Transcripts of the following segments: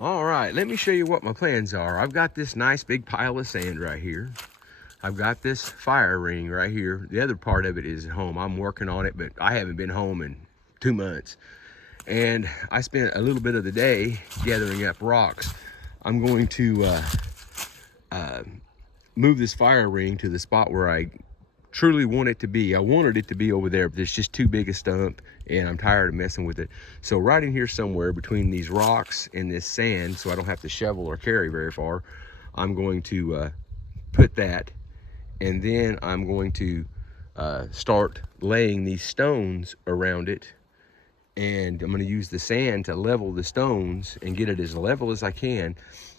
All right, let me show you what my plans are. I've got this nice big pile of sand right here. I've got this fire ring right here. The other part of it is at home. I'm working on it, but I haven't been home in 2 months. And I spent a little bit of the day gathering up rocks. I'm going to move this fire ring to the spot where I truly want it to be. I wanted it to be over there, but it's just too big a stump and I'm tired of messing with it. So right in here somewhere between these rocks and this sand, so I don't have to shovel or carry very far, I'm going to put that, and then I'm going to start laying these stones around it, and I'm going to use the sand to level the stones and get it as level as I can.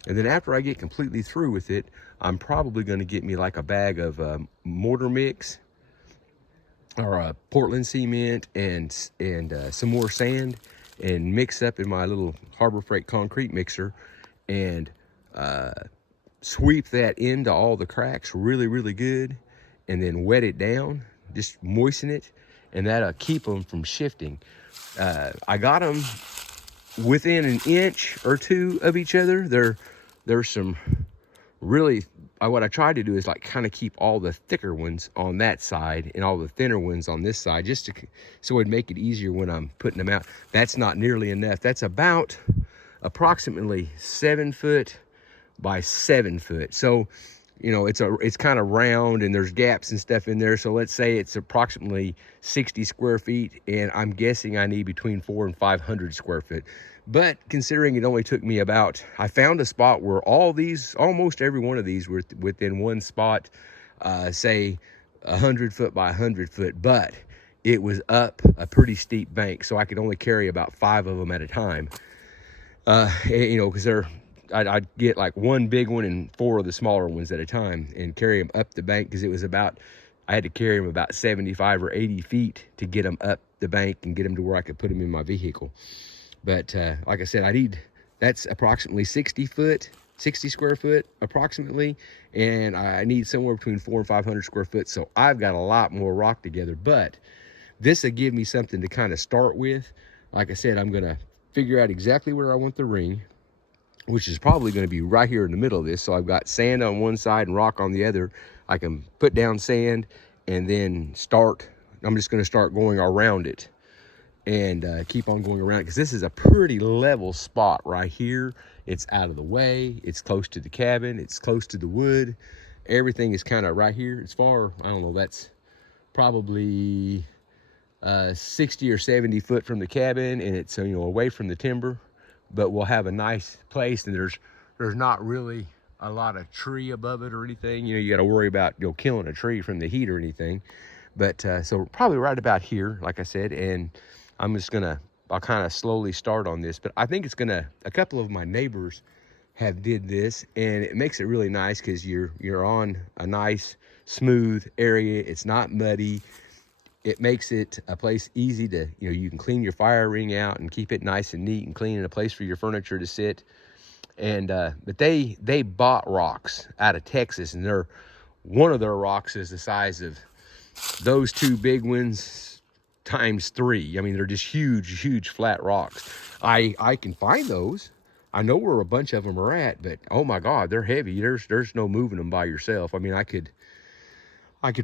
And then after I get completely through with it, I'm probably going to get me like a bag of mortar mix or Portland cement and some more sand, and mix up in my little Harbor Freight concrete mixer and sweep that into all the cracks really good, and then wet it down, just moisten it, and that'll keep them from shifting. I got them within an inch or two of each other. There's some really, what I tried to do is like kind of keep all the thicker ones on that side and all the thinner ones on this side, just to, so it'd make it easier when I'm putting them out. That's not nearly enough. That's about approximately 7 foot by 7 foot. So, you know, it's kind of round and there's gaps and stuff in there. So let's say it's approximately 60 square feet, and I'm guessing I need between 400 and 500 square foot. But considering it only took me about, I found a spot where all these, almost every one of these were within one spot, say 100 foot by 100 foot, but it was up a pretty steep bank, so I could only carry about 5 of them at a time. You know, because I'd get like one big one and 4 of the smaller ones at a time and carry them up the bank, because it was about, I had to carry them about 75 or 80 feet to get them up the bank and get them to where I could put them in my vehicle. But like I said, that's approximately 60 square foot approximately, and I need somewhere between 400 and 500 square foot. So I've got a lot more rock together, but this will give me something to kind of start with. Like I said, I'm gonna figure out exactly where I want the ring, which is probably going to be right here in the middle of this. So I've got sand on one side and rock on the other. I can put down sand and then I'm just going to start going around it and keep on going around it, because this is a pretty level spot right here. It's out of the way. It's close to the cabin. It's close to the wood. Everything is kind of right here. As far, I don't know, that's probably 60 or 70 foot from the cabin, and it's, you know, away from the timber. But we'll have a nice place, and there's not really a lot of tree above it or anything. You know, you got to worry about, you know, killing a tree from the heat or anything. But so probably right about here, like I said, and I'll kind of slowly start on this. But I think a couple of my neighbors have did this, and it makes it really nice because you're on a nice smooth area. It's not muddy. It makes it a place easy to, you know, you can clean your fire ring out and keep it nice and neat and clean, and a place for your furniture to sit. And but they bought rocks out of Texas, and one of their rocks is the size of those 2 big ones times 3. I mean, they're just huge flat rocks. I can find those. I know where a bunch of them are at, but oh my God, they're heavy. There's no moving them by yourself. I mean, I could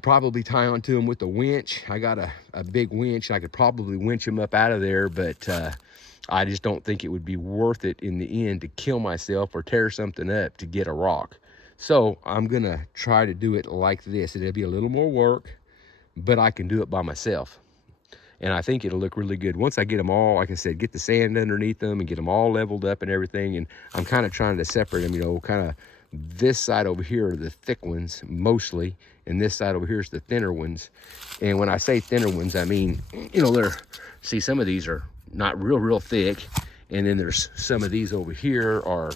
probably tie onto them with a winch. I got a big winch. I could probably winch them up out of there, but I just don't think it would be worth it in the end to kill myself or tear something up to get a rock. So I'm gonna try to do it like this. It'll be a little more work, but I can do it by myself. And I think it'll look really good. Once I get them all, like I said, get the sand underneath them and get them all leveled up and everything. And I'm kind of trying to separate them, you know, kind of this side over here are the thick ones mostly, and this side over here is the thinner ones. And when I say thinner ones, I mean, you know, see, some of these are not real thick, and then there's some of these over here are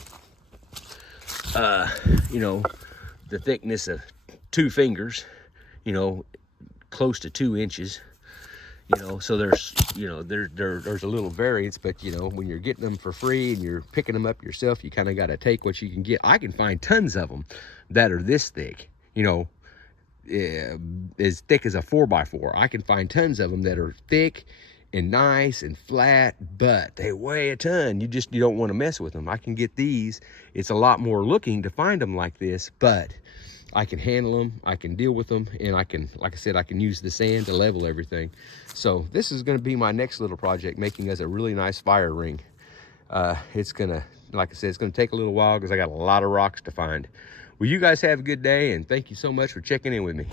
you know, the thickness of 2 fingers, you know, close to 2 inches, you know. So there's, you know, there's a little variance, but you know, when you're getting them for free and you're picking them up yourself, you kind of got to take what you can get. I can find tons of them that are this thick, you know, as thick as a 4x4. I can find tons of them that are thick and nice and flat, but they weigh a ton. You don't want to mess with them. I can get these. It's a lot more looking to find them like this, but I can handle them, I can deal with them, and I can, like I said, I can use the sand to level everything. So this is going to be my next little project, making us a really nice fire ring. It's gonna, like I said, it's gonna take a little while because I got a lot of rocks to find. Well, you guys have a good day, and thank you so much for checking in with me.